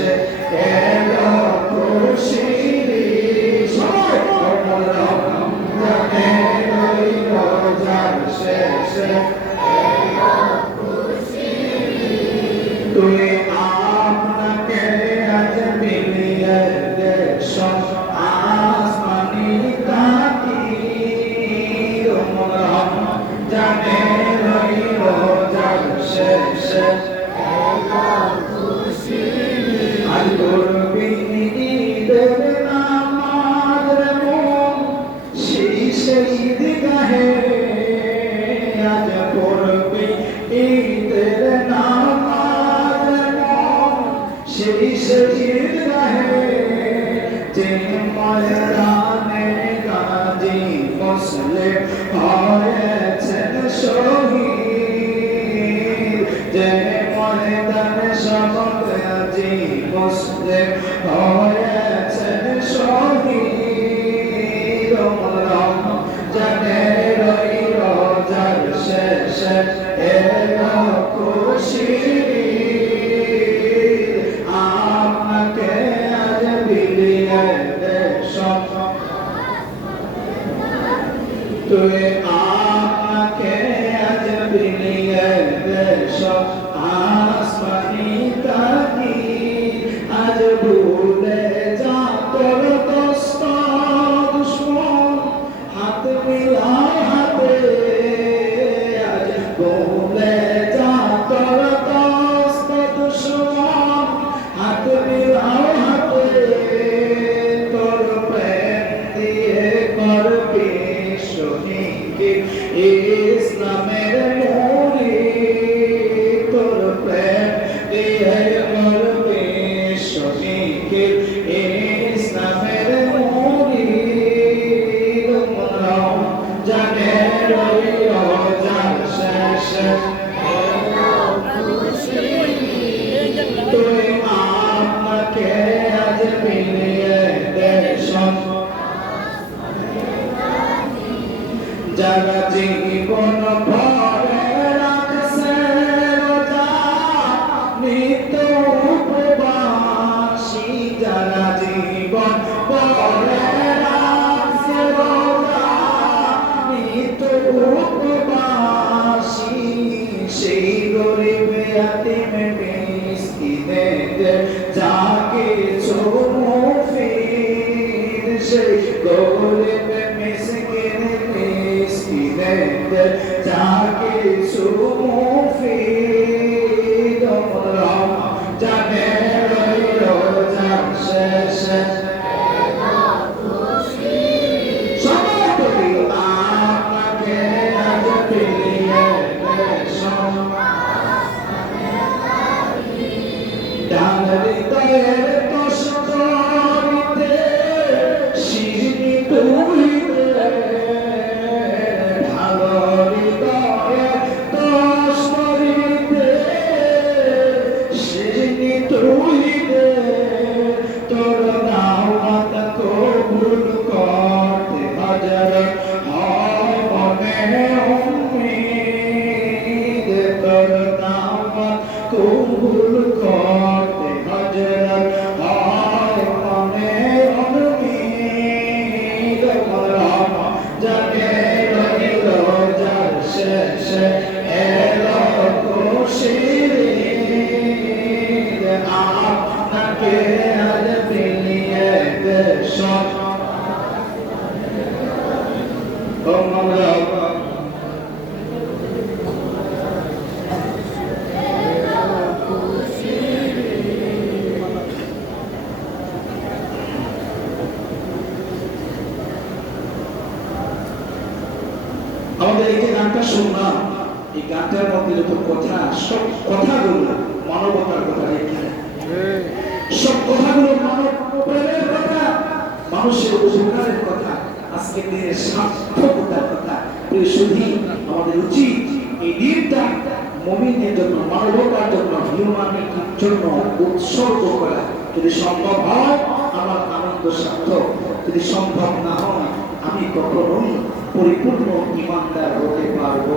শেষে এলো খুশির সময় রমজানের ওই রোজার শেষে এলো খুশির তুই আপনাকে আজ মিলিয়ে দে সব আসমানি তাকি রমজানের ওই রোজার শেষে আজ করবি ঈদের নামাজ রে মন শীষে ঈদগাহে আজ করবি ঈদের নামাজ রে মন শীষে ঈদগাহে যে ময়দানে গাজী মুসলিম হয়েছেন শহীদ যে ময়দানে গাজী মুসলিম হয়েছেন শহীদ রমজানের ওই রোজার শেষে এলো খুশির আপনাকে আজ বিলিয়ে দে সব তুই আমাকে আজ বিলিয়ে দে সব আসমানি তাকি আজ ভুলে যা তোর দোস্ত দুশ্মন হাত মিলা হাতে আজ ভুলে যা তোর দোস্ত দুশ্মন হাত মিলা হাতে তোর প্রেম দিয়ে করবি শহীদ ইসলামের মুরিদ তোর প্রেম দিয়ে করবি শহীদ ইসলামের মুরিদ রমজানের ওই রোজার শেষে তুই আমাকে আজ মিলিয়ে দে সব যারা জীবন ভরে রাখছে রোজা নিত্য উপবাসী যারা জীবন ভরে রাখছে রোজা নিত্য উপবাসী সেই গরিব ইয়াতীম মিসকিনদের যা কিছু মুফিদ সেই গরিব মিসকিনদের যা কিছু মুফিদ রমজানের ওই রোজার শেষে সবাই বলি আমাকে আজ বিলিয়ে দে সব ডাল হৃদয়ের কষ্ট হইতে শিরনি তুইতে ঢালো হৃদয়ের কষ্ট হইতে শিরনি তুইতে তোর দাওয়াত কবুল করতে হাজার হয় মনে উম্মিদ তোর দাওয়াত কবুল করতে হাজার হয় মনে উম্মিদ রমজানের ওই রোজার শেষে এলো খুশির ঈদ আপনাকে আজ বিলিয়ে দে সব আমাদের এই যে গানটা শুনলাম এই গানটার মধ্যে যত কথা সব কথাগুলো মানবতার কথা রেখে সব কথাগুলো মানব প্রেমের কথা মানুষের উপকারের কথা আজকের দিনের সার্থকতার কথা শুধু আমাদের উচিত এই দিনটা মুমিনের জন্য মানবতার জন্য হিউম্যানিটির জন্য উৎসর্গ করা যদি সম্ভব হয় আমার আনন্দ সার্থক যদি সম্ভব না হয় আমি কখনোই পরিপূর্ণ ইমানদার হতে পারবো